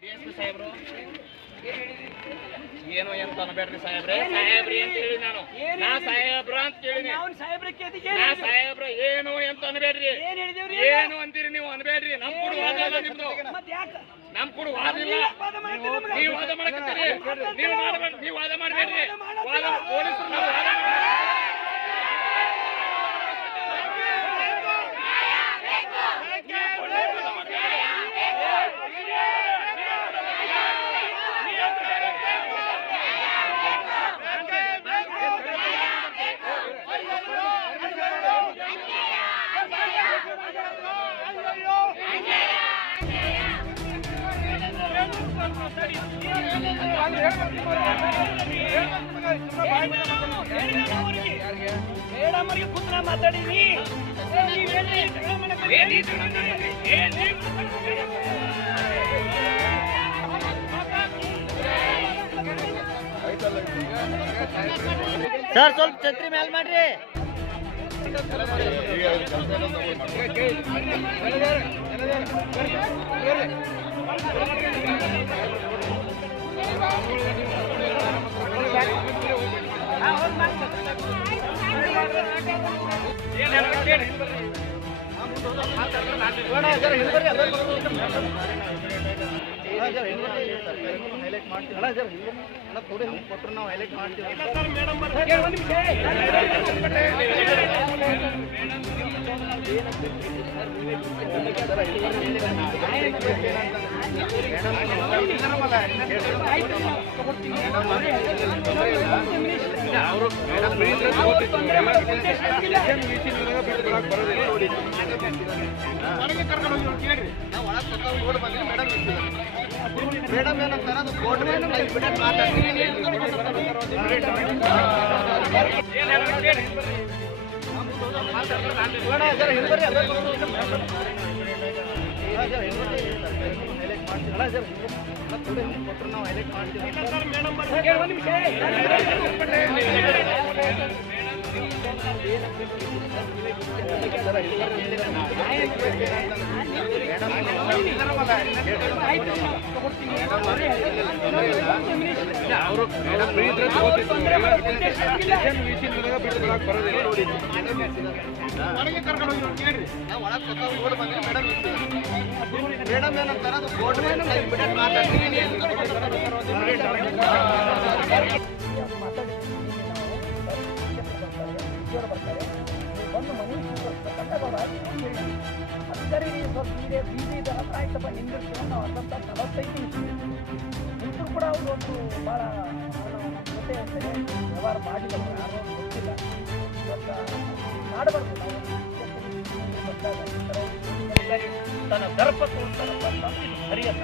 DSP ಸಾಹೇಬ್ರು ಏನು ಎಂತ ಅನ್ಬೇಡ್ರಿ ಸಾಹೇಬ್ರೆ? ಸಾಹೇಬ್ರಿ ಅಂತ ಹೇಳಿ ನಾನು. ನಾ ಸಾಹೇಬ್ರ ಅಂತ ಕೇಳಿನಿ ನಾ ಸಾಹೇಬ್ರ ಏನು ಎಂತ ಅನ್ಬೇಡ್ರಿ? ಏನು ಅಂತೀರಿ ನೀವು ಅನ್ಬೇಡ್ರಿ? ನಮ್ ಕೂಡ ವಾದ ಇಲ್ಲ ನಿಮ್ದು. ನಮ್ ಕೂಡ ವಾದ ಇಲ್ಲ. ನೀವು ನೀವು ವಾದ ಮಾಡಕತ್ತೀರಿ. ನೀವು ವಾದ ಮಾಡ್ಬೇಡ್ರಿ. ವಾದ ಪೊಲೀಸರು ನಾವು ವಾದ ಸರ್ ಅವ್ರಿಗೆ ಕೂತ್ರ ಮಾತಾಡೀನಿ ನೀವ್ ಹೇಳ್ರಿ, ಜಗಳ ಮಾಡಕ್ ಬರ್ಬೇಡಿ. ಕೋರ್ಟ್ ಸ್ವಲ್ಪ ಛತ್ರಿ ಮಾತಾಡ್ತೀನಿ ಮಾಡ್ರಿ ಕೇಳು, ಒಂದ್ ಮಾತಾಡ್ತೀನಿ ಕೇಳು, ಒಂದ್ ನಿಮಿಷ. ಮೇಡಮ್ ಏನಂತಾರ ಅದು ಇಮಿಡಿಯೇಟ್ ಮಾತಾಡ್ತೀನಿ ಒಂದು ಮನುಷ್ಯ ನೀವು ಸ್ವಲ್ಪ ಬೀದಿ ದರ ಆಯ್ತಪ್ಪ ನಾವು ಕೂಡ ಅವರು ಒಂದು ಭಾಳ ಜೊತೆ ವ್ಯವಹಾರ ಮಾಡಿಲ್ಲ ಯಾರು ಗೊತ್ತಿಲ್ಲ ಇವತ್ತು ಮಾಡಬಾರ್ದು ತನ್ನ ದರ್ಪ ತೋರಿಸ್ತಾರಪ್ಪ ಇದು ಸರಿಯಲ್ಲ.